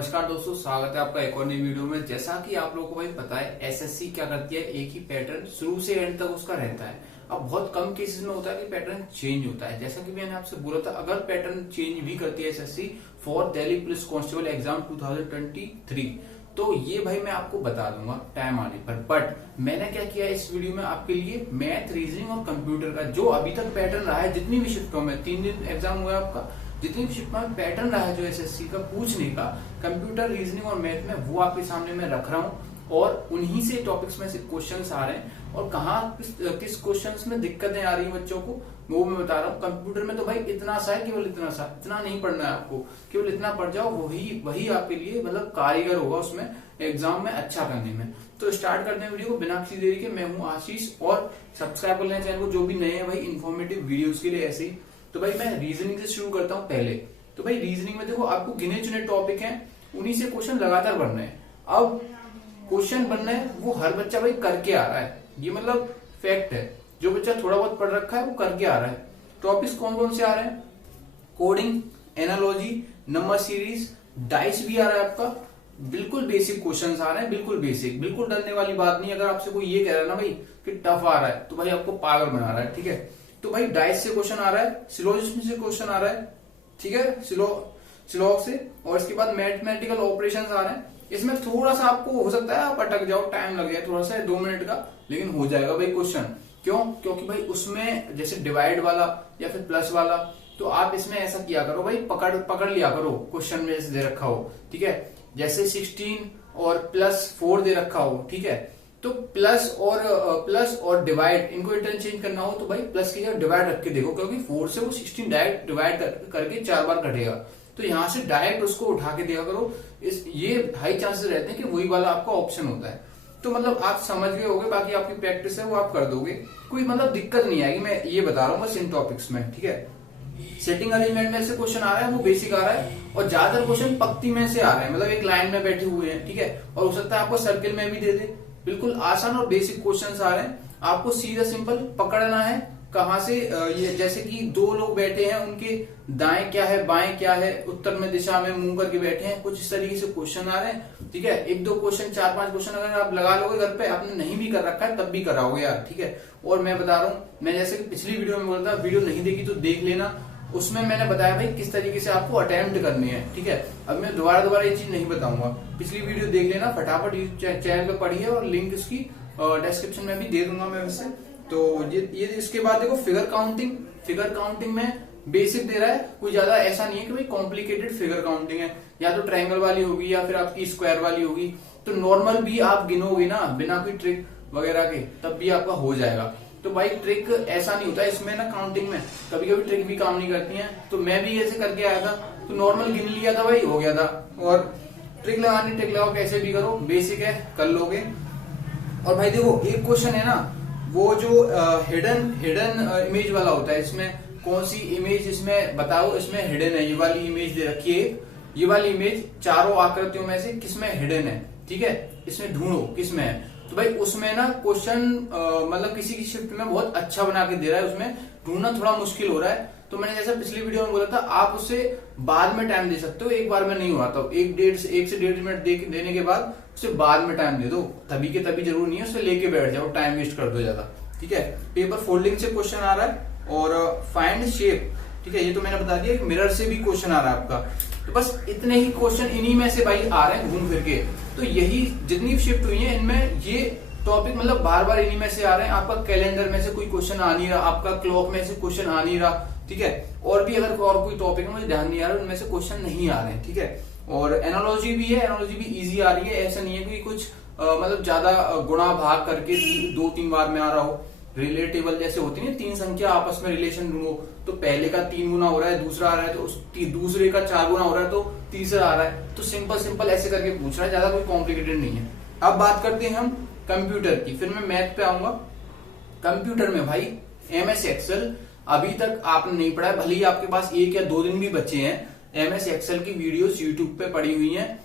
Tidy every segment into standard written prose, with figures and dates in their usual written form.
नमस्कार दोस्तों, स्वागत है आपका एक और नई वीडियो में। जैसा कि आप लोगों को भाई पता है, एसएससी क्या करती है, एक ही पैटर्न शुरू से एंड तक उसका रहता है। अब बहुत कम केसेस में होता है कि पैटर्न चेंज होता है। जैसा कि मैंने आपसे बोला था, अगर पैटर्न चेंज भी करती है SSC for Delhi police constable exam 2023, तो ये भाई मैं आपको बता दूंगा टाइम आने पर। बट मैंने क्या किया इस वीडियो में आपके लिए, मैथ, रीजनिंग और कंप्यूटर का जो अभी तक पैटर्न रहा है, जितनी भी शिफ्टों में 3 दिन एग्जाम हुआ है आपका, जितनी भी शिफ्ट में पैटर्न रहा है जो एसएससी का पूछने का कंप्यूटर, रीजनिंग और मैथ में, वो आपके सामने मैं रख रहा हूँ। और उन्हीं से टॉपिक्स में से क्वेश्चंस आ रहे हैं और कहाँ किस क्वेश्चंस में दिक्कतें आ रही हैं बच्चों को, वो मैं बता रहा हूँ। कंप्यूटर में तो भाई इतना सा है, केवल इतना सा, इतना नहीं पढ़ना है आपको, केवल इतना पढ़ जाओ, वही आपके लिए मतलब कारीगर होगा उसमें एग्जाम में अच्छा करने में। तो स्टार्ट करते हैं वीडियो को बिना किसी देरी के। मैं हूँ आशीष और सब्सक्राइब कर लें चैनल को जो भी नए हैं भाई इन्फॉर्मेटिव वीडियोस के लिए ऐसे ही। तो भाई मैं रीजनिंग से शुरू करता हूँ पहले। तो भाई रीजनिंग में देखो, आपको गिने चुने टॉपिक हैं, उन्हीं से क्वेश्चन लगातार बनने हैं। अब क्वेश्चन बनना है वो हर बच्चा भाई करके आ रहा है, ये मतलब फैक्ट है। जो बच्चा थोड़ा बहुत पढ़ रखा है वो करके आ रहा है। टॉपिक्स कौन कौन से आ रहे हैं? Coding, analogy, number series, dice भी आ रहा है आपका। बिल्कुल बेसिक क्वेश्चंस आ रहे हैं, बिल्कुल बेसिक, बिल्कुल डरने वाली बात नहीं। अगर आपसे कोई ये कह रहा है ना भाई कि टफ आ रहा है, तो भाई आपको पागल बना रहा है, ठीक है। तो भाई डाइस से क्वेश्चन आ रहा है, सिलोजिज्म से क्वेश्चन आ रहा है, ठीक है, सिलॉग से। और इसके बाद मैथमेटिकल ऑपरेशंस आ रहे हैं। इसमें थोड़ा सा आपको हो सकता है आप अटक जाओ, टाइम लग जाए थोड़ा सा 2 मिनट का, लेकिन हो जाएगा भाई क्वेश्चन। क्यों? क्योंकि भाई उसमें जैसे डिवाइड वाला या फिर प्लस वाला, तो आप इसमें ऐसा किया करो भाई, पकड़ लिया करो क्वेश्चन में जैसे दे रखा हो, ठीक है। जैसे 16 और +4 दे रखा हो, ठीक है, तो प्लस और डिवाइड, इनको इंटरचेंज करना हो तो भाई प्लस की जगह डिवाइड रख के देखो, क्योंकि 4 से वो 16 डायरेक्ट डिवाइड करके 4 बार कटेगा। तो यहां से डायरेक्ट उसको उठा के दिया करो। ये हाई चांसेस रहते हैं कि वही वाला आपका ऑप्शन होता है। तो मतलब आप समझ गए होगे, बाकी आपकी प्रैक्टिस है वो आप कर दोगे, कोई मतलब दिक्कत नहीं आएगी। मैं ये बता रहा हूँ बस इन टॉपिक्स में, ठीक है। सेटिंग अरेंजमेंट में से क्वेश्चन आ रहा है, वो बेसिक आ रहा है। और ज्यादातर क्वेश्चन पंक्ति में से आ रहे हैं, मतलब एक लाइन में बैठे हुए हैं, ठीक है। और हो सकता है आपको सर्किल में भी दे दे। बिल्कुल आसान और बेसिक क्वेश्चंस आ रहे हैं। आपको सीधा सिंपल पकड़ना है कहां से, ये जैसे कि 2 लोग बैठे हैं, उनके दाएं क्या है, बाएं क्या है, उत्तर में दिशा में मुंह करके बैठे हैं, कुछ इस तरीके से क्वेश्चन आ रहे हैं, ठीक है। 1-2 क्वेश्चन, 4-5 क्वेश्चन अगर आप लगा लोगे घर पे, आपने नहीं भी कर रखा है तब भी कराओगे यार, ठीक है। और मैं बता रहा हूँ, मैं जैसे कि पिछली वीडियो में बोला था, वीडियो नहीं देखी तो देख लेना, उसमें मैंने बताया भाई किस तरीके से आपको अटेम्प्ट करनी है, ठीक है। अब मैं दोबारा ये चीज नहीं बताऊंगा, पिछली वीडियो देख लेना फटाफट, चैनल पे पढ़िए और लिंक इसकी डिस्क्रिप्शन में भी दे दूंगा मैं वैसे। तो ये इसके बाद देखो फिगर काउंटिंग में बेसिक दे रहा है, कोई ज्यादा ऐसा नहीं है कि भाई कॉम्प्लिकेटेड फिगर काउंटिंग है, या तो ट्रायंगल वाली होगी या फिर आपकी स्क्वायर वाली होगी। तो नॉर्मल भी आप गिनोगे ना बिना कोई ट्रिक वगैरह के, तब भी आपका हो जाएगा। तो भाई ट्रिक ऐसा नहीं होता इसमें ना, काउंटिंग में कभी कभी ट्रिक भी काम नहीं करती है। तो मैं भी ऐसे करके आया था, तो नॉर्मल गिन लिया था भाई, हो गया था। और ट्रिक लगाओ, कैसे भी करो, बेसिक है, कर लोगे। और भाई देखो एक क्वेश्चन है ना, वो जो हिडन इमेज वाला होता है, इसमें कौन सी इमेज इसमें बताओ, इसमें हिडन है, ये वाली इमेज दे रखी है, ये वाली इमेज चारों आकृतियों में से किसमें हिडन है, ठीक है, इसमें ढूंढो किसमें है। तो भाई उसमें ना क्वेश्चन मतलब किसी की शिफ्ट में बहुत अच्छा बना के दे रहा है, उसमें ढूंढना थोड़ा मुश्किल हो रहा है। तो मैंने जैसा पिछली वीडियो में बोला था, आप उससे बाद में टाइम दे सकते हो, एक बार में नहीं हुआ तो 1 से 1.5 मिनट देने के बाद उसे बाद में टाइम दे दो, तभी के तभी जरूर नहीं है, उसे लेके बैठ जाओ, टाइम वेस्ट कर दो ज्यादा, ठीक है। पेपर फोल्डिंग से क्वेश्चन आ रहा है, और फाइंड शेप, ठीक है, ये तो मैंने बता दिया। मिरर से भी क्वेश्चन आ रहा है आपका। तो बस इतने ही क्वेश्चन इन्हीं में से भाई आ रहे हैं घूम फिर के। तो यही जितनी शिफ्ट हुई है इनमें ये टॉपिक मतलब बार बार इन्हीं में से आ रहे हैं। आपका कैलेंडर में से कोई क्वेश्चन आ नहीं रहा, आपका क्लॉक में से क्वेश्चन आ नहीं रहा, ठीक है। और भी अगर और कोई टॉपिक है मुझे ध्यान नहीं आ रहा, उनमें से क्वेश्चन नहीं आ रहे हैं, ठीक है। और एनालॉजी भी है, एनालॉजी भी इजी आ रही है, ऐसा नहीं है कि कुछ मतलब ज्यादा गुणा भाग करके 2-3 बार में आ रहा हो। रिलेटिवल जैसे होती है 3 संख्या आपस में रिलेशन ढूंढो, तो पहले का 3 गुना हो रहा है, दूसरा आ रहा है, तो दूसरे का 4 गुना हो रहा है, तो तीसरा आ रहा है। तो सिंपल ऐसे करके पूछ रहा है, ज्यादा कोई कॉम्प्लिकेटेड नहीं है। अब बात करते हैं हम कंप्यूटर की, फिर मैं मैथ पे आऊंगा। कंप्यूटर में भाई MS एक्सेल अभी तक आपने नहीं पढ़ा है, भले ही आपके पास 1 या 2 दिन भी बचे हैं। MS एक्सेल की वीडियोस यूट्यूब पे पड़ी हुई हैं,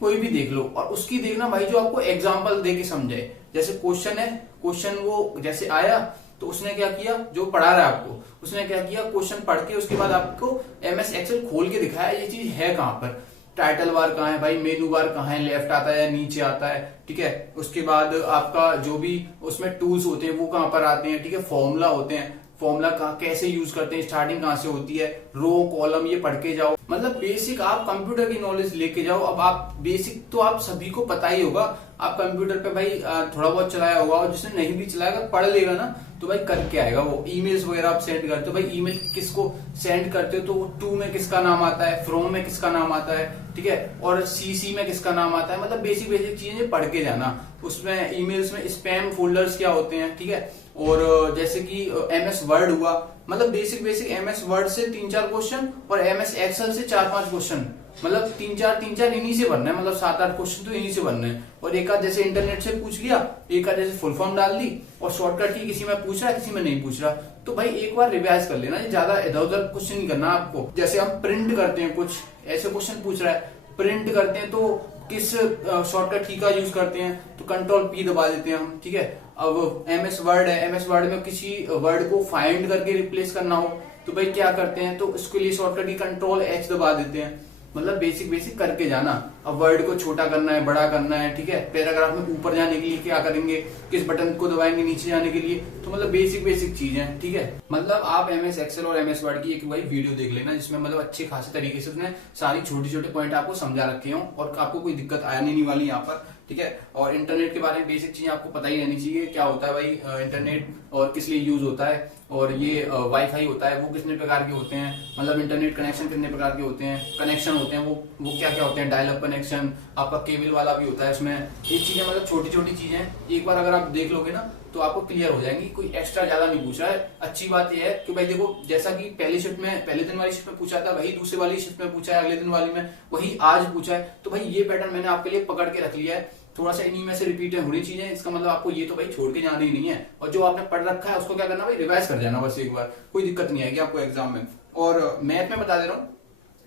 कोई भी देख लो, और उसकी देखना भाई जो आपको एग्जाम्पल दे के समझे। जैसे क्वेश्चन है, क्वेश्चन वो जैसे आया तो उसने क्या किया, जो पढ़ा रहा है आपको, उसने क्या किया, क्वेश्चन पढ़ के उसके बाद आपको MS एक्सेल खोल के दिखाया ये चीज है कहां पर। टाइटल बार कहाँ है भाई, मेनू बार कहाँ है, लेफ्ट आता है या नीचे आता है, ठीक है। उसके बाद आपका जो भी उसमें टूल्स होते हैं वो कहाँ पर आते हैं, ठीक है। फॉर्मूला होते हैं, फॉर्मूला कहाँ कैसे यूज करते हैं, स्टार्टिंग कहाँ से होती है, रो कॉलम ये पढ़ के जाओ। मतलब बेसिक आप कंप्यूटर की नॉलेज लेके जाओ। अब आप बेसिक तो आप सभी को पता ही होगा, आप कंप्यूटर पे भाई थोड़ा बहुत चलाया होगा, और जिसने नहीं भी चलाया अगर पढ़ लेगा ना तो भाई करके आएगा। वो ईमेल्स वगैरह आप सेंड करते हो, भाई ईमेल किसको सेंड करते हो तो टू में किसका नाम आता है, फ्रॉम में किसका नाम आता है, ठीक है, और सीसी में किसका नाम आता है। मतलब बेसिक बेसिक चीजें पढ़ के जाना। उसमें ईमेल्स में स्पैम फोल्डर्स क्या होते हैं, ठीक है। और जैसे कि एमएस वर्ड हुआ, मतलब बेसिक बेसिक एमएस वर्ड से 3-4 क्वेश्चन और एमएस एक्सेल से 4-5 क्वेश्चन, मतलब 3-4 इन्हीं से बनना है, मतलब 7-8 क्वेश्चन तो इन्हीं से बनना है। और एक आध जैसे इंटरनेट से पूछ लिया, एक आध जैसे फुल फॉर्म डाल दी, और शॉर्टकट की किसी में पूछ रहा है किसी में नहीं पूछ रहा, तो भाई एक बार रिवाइज कर लेना। ज्यादा इधर उधर क्वेश्चन नहीं करना आपको। जैसे हम प्रिंट करते हैं, कुछ ऐसे क्वेश्चन पूछ रहा है, प्रिंट करते हैं तो किस शॉर्टकट की का यूज करते हैं, तो कंट्रोल पी दबा देते हैं हम, ठीक है। अब एमएस वर्ड है, एमएस वर्ड में किसी वर्ड को फाइंड करके रिप्लेस करना हो तो भाई क्या करते हैं, तो उसके लिए शॉर्टकट की कंट्रोल एच दबा देते हैं। मतलब बेसिक बेसिक करके जाना। अब वर्ड को छोटा करना है, बड़ा करना है, ठीक है। पैराग्राफ में ऊपर जाने के लिए क्या करेंगे, किस बटन को दबाएंगे नीचे जाने के लिए, तो मतलब बेसिक बेसिक चीज है, ठीक है। मतलब आप एमएस एक्सेल और एमएस वर्ड की एक भाई वीडियो देख लेना, जिसमें मतलब अच्छे खासे तरीके से उसने सारी छोटे छोटे पॉइंट आपको समझा रखे हो, और आपको कोई दिक्कत आने नहीं वाली यहाँ पर, ठीक है। और इंटरनेट के बारे में बेसिक चीजें आपको पता ही रहनी चाहिए, क्या होता है भाई इंटरनेट और किस लिए यूज होता है, और ये वाईफाई होता है वो कितने प्रकार के होते हैं, मतलब इंटरनेट कनेक्शन कितने प्रकार के होते हैं, कनेक्शन होते हैं वो क्या क्या होते हैं, डायल अप कनेक्शन, आपका केबल वाला भी होता है इसमें। ये चीजें मतलब छोटी छोटी चीजें एक बार अगर आप देख लोगे ना तो आपको क्लियर हो जाएंगी। कोई एक्स्ट्रा ज्यादा नहीं पूछ रहा है। अच्छी बात यह है कि भाई देखो, जैसा कि पहले दिन वाली शिफ्ट में पूछा था, वही दूसरे वाली शिफ्ट में पूछा है, अगले दिन वाली में वही आज पूछा है, तो भाई ये पैटर्न मैंने आपके लिए पकड़ के रख लिया है। थोड़ा सा इन्हीं में से रिपीट हो रही चीजें, इसका मतलब आपको ये तो भाई छोड़ के जाना ही नहीं है, और जो आपने पढ़ रखा है उसको क्या करना भाई, रिवाइज कर जाना बस एक बार, कोई दिक्कत नहीं आएगी आपको एग्जाम में। और मैथ में बता दे रहा हूँ,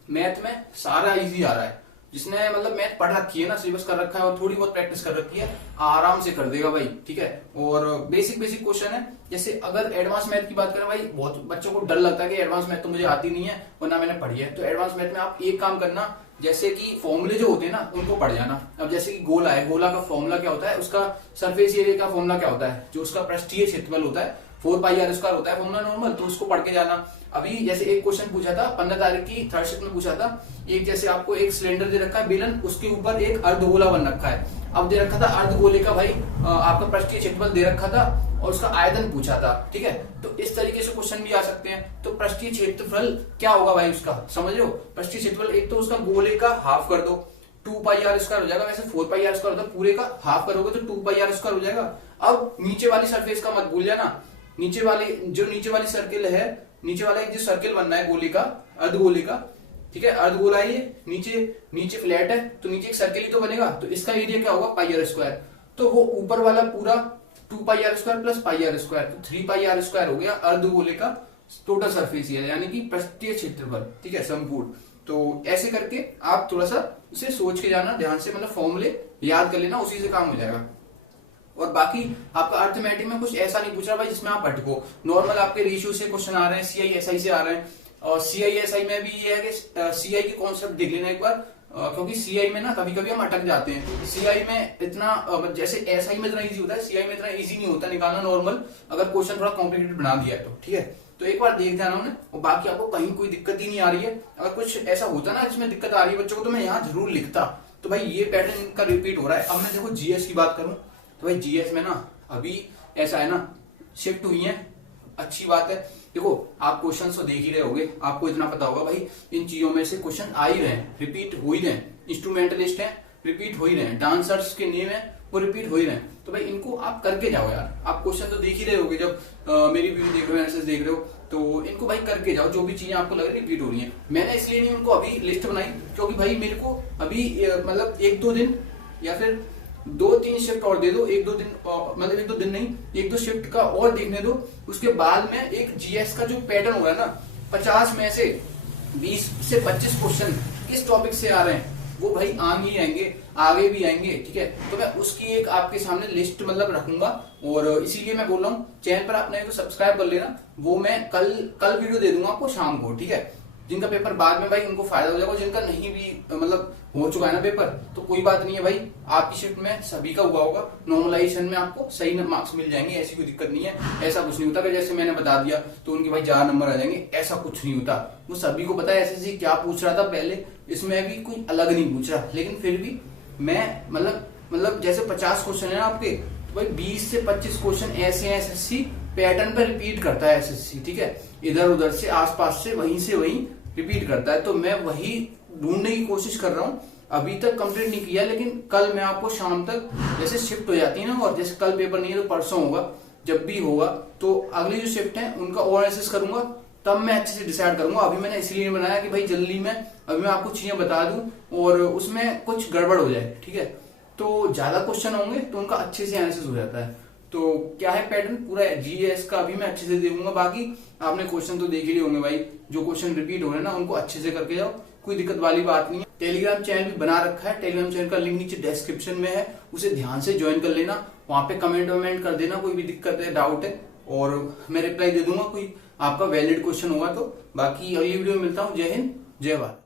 मैथ में सारा इजी आ रहा है। जिसने मतलब मैथ पढ़ रखी है ना, सिलेबस कर रखा है और थोड़ी बहुत प्रैक्टिस कर रखी है, आराम से कर देगा भाई, ठीक है। और बेसिक बेसिक क्वेश्चन है। जैसे अगर एडवांस मैथ की बात करें भाई, बहुत बच्चों को डर लगता है कि एडवांस मैथ तो मुझे आती नहीं है और ना मैंने पढ़ी है। तो एडवांस मैथ में आप एक काम करना, जैसे कि फॉर्मूले जो होते हैं ना उनको पढ़ जाना। अब जैसे कि गोला है, गोला का फॉर्मूला क्या होता है, उसका सरफेस एरिया का फॉर्मूला क्या होता है, जो उसका पृष्ठीय क्षेत्रफल होता है 4πr² होता है फॉर्मूला नॉर्मल, तो उसको पढ़ के जाना। अभी जैसे एक क्वेश्चन पूछा था 15 तारीख की थर्ड शिफ्ट में पूछा था, एक जैसे आपको एक सिलेंडर दे रखा है बेलन, उसके ऊपर एक अर्धगोला बन रखा है। अब दे रखा था अर्धगोले का भाई आपका पृष्ठीय क्षेत्रफल दे रखा था और उसका आयतन पूछा था, ठीक है। तो इस तरीके से क्वेश्चन भी आ सकते हैं। तो पृष्ठीय क्षेत्रफल क्या होगा भाई उसका, समझ लो। पृष्ठीय क्षेत्रफल एक तो उसका गोले का हाफ कर दो, 2πr² हो जाएगा। वैसे 4πr² होता है, पूरे का हाफ करोगे तो 2πr² हो जाएगा। अब नीचे वाली सरफेस का मत भूल जाना, नीचे वाली सर्किल है, नीचे वाला एक जो सर्किल बनना है गोले का, अर्धगोले का, ठीक है। अर्धगोला है ये, नीचे फ्लैट है तो नीचे एक सर्किल ही तो बनेगा, तो इसका एरिया क्या होगा πr²। तो वो ऊपर वाला पूरा 2πr² प्लस πr², तो 3πr² हो गया अर्धगोले का टोटल सरफेस एरिया, यानी कि पृष्ठीय क्षेत्रफल, ठीक है, संपूर्ण। तो ऐसे करके आप थोड़ा सा उसे सोच के जाना ध्यान से, मतलब फॉर्मूले याद कर लेना, उसी से काम हो जाएगा। और बाकी आपका अर्थमेटिक में कुछ ऐसा नहीं पूछ रहा भाई जिसमें आप भटको। नॉर्मल आपके रेशियो से क्वेश्चन आ रहे हैं, CI/SI से आ रहे हैं। और CI/SI में भी ये है कि CI की कॉन्सेप्ट देख लेना एक बार, क्योंकि CI में ना कभी कभी हम अटक जाते हैं। CI में इतना जैसे SI में इतना इजी होता है, CI में इतना इजी नहीं होता निकालना नॉर्मल, अगर क्वेश्चन थोड़ा कॉम्प्लिकेटेड बना दिया है तो, ठीक है। तो एक बार देख जाना उन्हें, और बाकी आपको कहीं कोई दिक्कत ही नहीं आ रही है। अगर कुछ ऐसा होता ना जिसमें दिक्कत आ रही है बच्चों को, तो मैं यहाँ जरूर लिखता। तो भाई ये पैटर्न का रिपीट हो रहा है। अब मैं देखो GS की बात करूं तो भाई GS में ना अभी ऐसा है ना, शिफ्ट हुई है, अच्छी बात है। देखो आप क्वेश्चन तो देख ही रहे होगे, आपको इतना पता होगा भाई इन चीजों में से क्वेश्चन आ ही रहे हैं, रिपीट हो ही रहे हैं। इंस्ट्रूमेंटलिस्ट है, रिपीट हो ही रहे हैं। डांसर्स के नेम है, वो रिपीट हो ही रहे हैं। तो भाई इनको आप करके जाओ यार। आप क्वेश्चन तो देख ही रहे होगे, जब मेरी वीडियो देख रहे हो, एनालिसिस देख रहे हो, तो इनको भाई करके जाओ। जो भी चीजें आपको लग रही है रिपीट हो रही है, मैंने इसलिए नहीं उनको अभी लिस्ट बनाई, क्योंकि भाई मेरे को अभी मतलब 1-2 दिन या फिर 2-3 शिफ्ट और दे दो, 1-2 दिन, मतलब 1-2 दिन नहीं, 1-2 शिफ्ट का और देखने दो। उसके बाद में एक GS का जो पैटर्न हो रहा है ना, 50 में से 20 से 25 क्वेश्चन किस टॉपिक से आ रहे हैं, वो भाई आगे ही आएंगे, आगे भी आएंगे, ठीक है। तो मैं उसकी एक आपके सामने लिस्ट मतलब रखूंगा, और इसीलिए मैं बोल रहा हूँ चैनल पर आप नहीं तो सब्सक्राइब कर लेना। वो मैं कल वीडियो दे दूंगा आपको शाम को, ठीक है। जिनका पेपर बाद में भाई उनको फायदा हो जाएगा, जिनका नहीं भी मतलब हो चुका है ना पेपर, तो कोई बात नहीं है भाई, आपकी शिफ्ट में सभी का हुआ होगा, नॉर्मलाइजेशन में आपको सही मार्क्स मिल जाएंगे, ऐसी कोई दिक्कत नहीं है। ऐसा कुछ नहीं होता कि जैसे मैंने बता दिया तो उनके भाई 4 नंबर आ जाएंगे, ऐसा कुछ नहीं होता। वो सभी को पता है एसएससी क्या पूछ रहा था पहले, इसमें भी कोई अलग नहीं पूछ रहा, लेकिन फिर भी मैं मतलब जैसे 50 क्वेश्चन है आपके, तो भाई 20 से 25 क्वेश्चन ऐसे हैं एसएससी पैटर्न पर रिपीट करता है एसएससी, ठीक है, इधर उधर से आसपास से वहीं रिपीट करता है। तो मैं वही ढूंढने की कोशिश कर रहा हूँ, अभी तक कंप्लीट नहीं किया, लेकिन कल मैं आपको शाम तक जैसे शिफ्ट हो जाती है ना, और जैसे कल पेपर नहीं है तो परसों होगा, जब भी होगा तो अगली जो शिफ्ट है उनका और एनालिसिस करूंगा, तब मैं अच्छे से डिसाइड करूंगा। अभी मैंने इसलिए बनाया कि भाई जल्दी में अभी मैं आपको चीजें बता दूं और उसमें कुछ गड़बड़ हो जाए, ठीक है, तो ज्यादा क्वेश्चन होंगे तो उनका अच्छे से एनालिसिस हो जाता है। तो क्या है पैटर्न पूरा जीएस का अभी मैं अच्छे से देखूंगा, बाकी आपने क्वेश्चन तो देख ही लिए होंगे भाई, जो क्वेश्चन रिपीट हो रहे हैं ना उनको अच्छे से करके जाओ, कोई दिक्कत वाली बात नहीं है। टेलीग्राम चैनल भी बना रखा है, टेलीग्राम चैनल का लिंक नीचे डिस्क्रिप्शन में है, उसे ध्यान से ज्वाइन कर लेना, वहां पे कमेंट कर देना, कोई भी दिक्कत है डाउट है और मैं रिप्लाई दे दूंगा, कोई आपका वैलिड क्वेश्चन होगा तो। बाकी अगली वीडियो में मिलता हूँ, जय हिंद जय भारत।